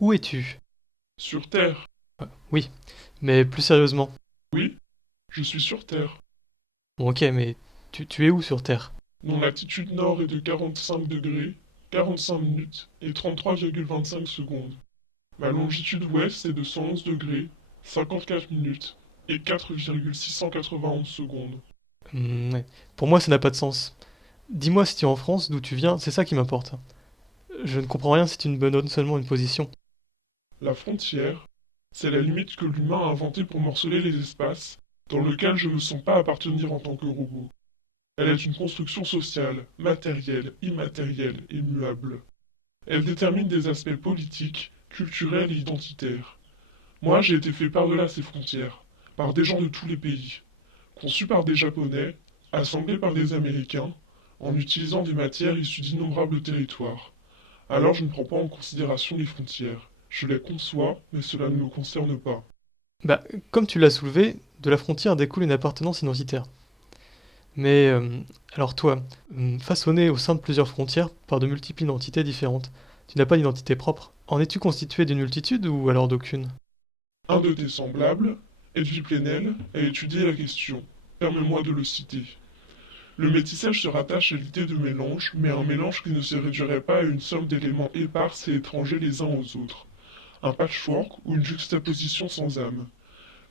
Où es-tu? Sur Terre. Oui, mais plus sérieusement. Oui, je suis sur Terre. Bon, ok, mais tu es où sur Terre? Mon latitude nord est de 45 degrés, 45 minutes et 33,25 secondes. Ma longitude ouest est de 111 degrés, 54 minutes et 4,691 secondes. Ouais. Pour moi, ça n'a pas de sens. Dis-moi si tu es en France, d'où tu viens, c'est ça qui m'importe. Je ne comprends rien si tu me donnes seulement une position. La frontière, c'est la limite que l'humain a inventée pour morceler les espaces dans lesquels je ne me sens pas appartenir en tant que robot. Elle est une construction sociale, matérielle, immatérielle et muable. Elle détermine des aspects politiques, culturels et identitaires. Moi, j'ai été fait par-delà ces frontières, par des gens de tous les pays, conçus par des Japonais, assemblés par des Américains, en utilisant des matières issues d'innombrables territoires. Alors je ne prends pas en considération les frontières. Je les conçois, mais cela ne me concerne pas. Bah, comme tu l'as soulevé, de la frontière découle une appartenance identitaire. Mais alors toi, façonné au sein de plusieurs frontières par de multiples identités différentes, tu n'as pas d'identité propre. En es-tu constitué d'une multitude ou alors d'aucune? Un de tes semblables, Edwy Plenel, a étudié la question. Permets-moi de le citer. Le métissage se rattache à l'idée de mélange, mais un mélange qui ne se réduirait pas à une somme d'éléments épars et étrangers les uns aux autres. Un patchwork ou une juxtaposition sans âme.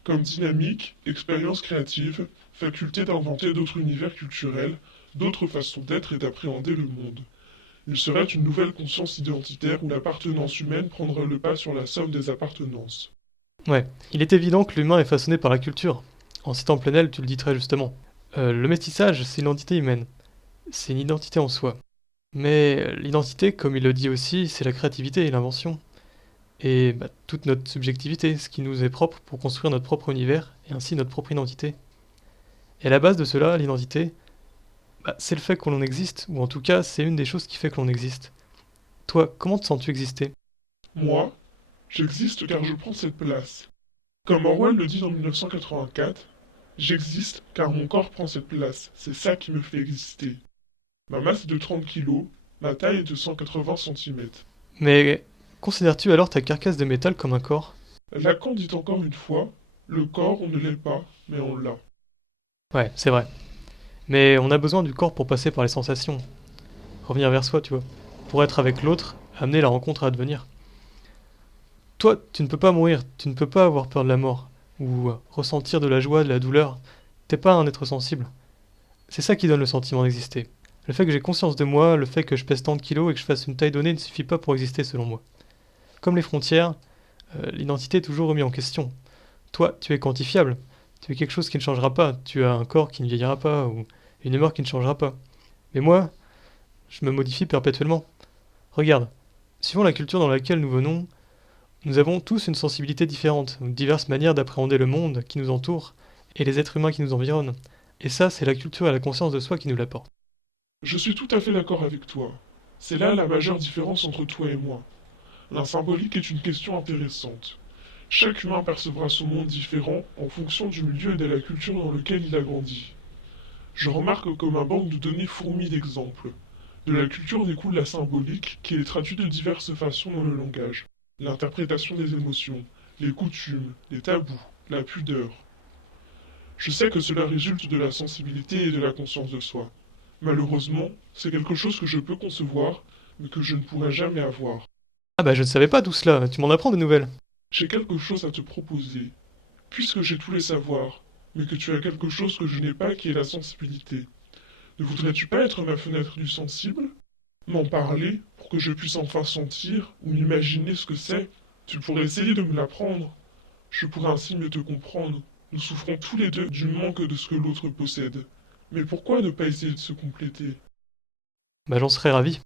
Comme dynamique, expérience créative, faculté d'inventer d'autres univers culturels, d'autres façons d'être et d'appréhender le monde. Il serait une nouvelle conscience identitaire où l'appartenance humaine prendrait le pas sur la somme des appartenances. Ouais, il est évident que l'humain est façonné par la culture. En citant Plenel, tu le dis très justement. Le métissage, c'est une identité humaine. C'est une identité en soi. Mais l'identité, comme il le dit aussi, c'est la créativité et l'invention. Et bah, toute notre subjectivité, ce qui nous est propre pour construire notre propre univers et ainsi notre propre identité. Et à la base de cela, l'identité, bah, c'est le fait que l'on existe, ou en tout cas, c'est une des choses qui fait que l'on existe. Toi, comment te sens-tu exister? Moi, j'existe car je prends cette place. Comme Orwell le dit dans 1984, j'existe car mon corps prend cette place. C'est ça qui me fait exister. Ma masse est de 30 kilos, ma taille est de 180 centimètres. Mais considères-tu alors ta carcasse de métal comme un corps? Lacan dit encore une fois, le corps on ne l'est pas, mais on l'a. Ouais, c'est vrai. Mais on a besoin du corps pour passer par les sensations, revenir vers soi, tu vois. Pour être avec l'autre, amener la rencontre à advenir. Toi, tu ne peux pas mourir, tu ne peux pas avoir peur de la mort, ou ressentir de la joie, de la douleur. T'es pas un être sensible. C'est ça qui donne le sentiment d'exister. Le fait que j'ai conscience de moi, le fait que je pèse tant de kilos et que je fasse une taille donnée ne suffit pas pour exister selon moi. Comme les frontières, l'identité est toujours remise en question. Toi, tu es quantifiable. Tu es quelque chose qui ne changera pas. Tu as un corps qui ne vieillira pas, ou une humeur qui ne changera pas. Mais moi, je me modifie perpétuellement. Regarde, suivant la culture dans laquelle nous venons, nous avons tous une sensibilité différente, diverses manières d'appréhender le monde qui nous entoure et les êtres humains qui nous environnent. Et ça, c'est la culture et la conscience de soi qui nous l'apportent. Je suis tout à fait d'accord avec toi. C'est là la majeure différence entre toi et moi. La symbolique est une question intéressante. Chaque humain percevra son monde différent en fonction du milieu et de la culture dans lequel il a grandi. Je remarque comme un banque de données fourmille d'exemples. De la culture découle la symbolique qui est traduite de diverses façons dans le langage. L'interprétation des émotions, les coutumes, les tabous, la pudeur. Je sais que cela résulte de la sensibilité et de la conscience de soi. Malheureusement, c'est quelque chose que je peux concevoir, mais que je ne pourrai jamais avoir. Ah bah je ne savais pas tout cela, tu m'en apprends de nouvelles. J'ai quelque chose à te proposer, puisque j'ai tous les savoirs, mais que tu as quelque chose que je n'ai pas qui est la sensibilité. Ne voudrais-tu pas être ma fenêtre du sensible? M'en parler pour que je puisse enfin sentir ou imaginer ce que c'est? Tu pourrais essayer de me l'apprendre. Je pourrais ainsi mieux te comprendre. Nous souffrons tous les deux du manque de ce que l'autre possède. Mais pourquoi ne pas essayer de se compléter? Bah j'en serais ravi.